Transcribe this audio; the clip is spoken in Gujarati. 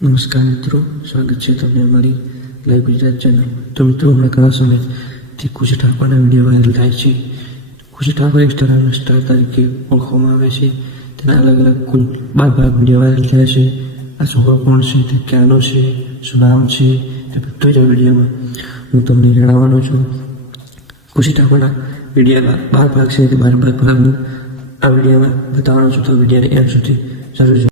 નમસ્કાર મિત્રો, સ્વાગત છે તમને અમારી લાઈવ ગુજરાત ચેનલ તો મિત્રો, હમણાં ઘણા સમયથી કુશ ઠાકોરના વીડિયો વાયરલ થાય છે. કુશ ઠાકોર એક સ્ટાર તરીકે ઓળખવામાં આવે છે. તેના અલગ અલગ કુલ બાર ભાગ વીડિયો વાયરલ થયા છે. આ છોકરો કોણ છે, તે ક્યાંનો છે, શું નામ છે, તે બધું જ આ વિડીયોમાં હું તમને જણાવવાનો છું. કુશી ઠાકોરના વિડીયોમાં બાર ભાગ છે તે બાર બાર ભાગનું આ વિડીયોમાં બતાવવાનો છું. તો વિડીયોને એમ સુધી જરૂર છે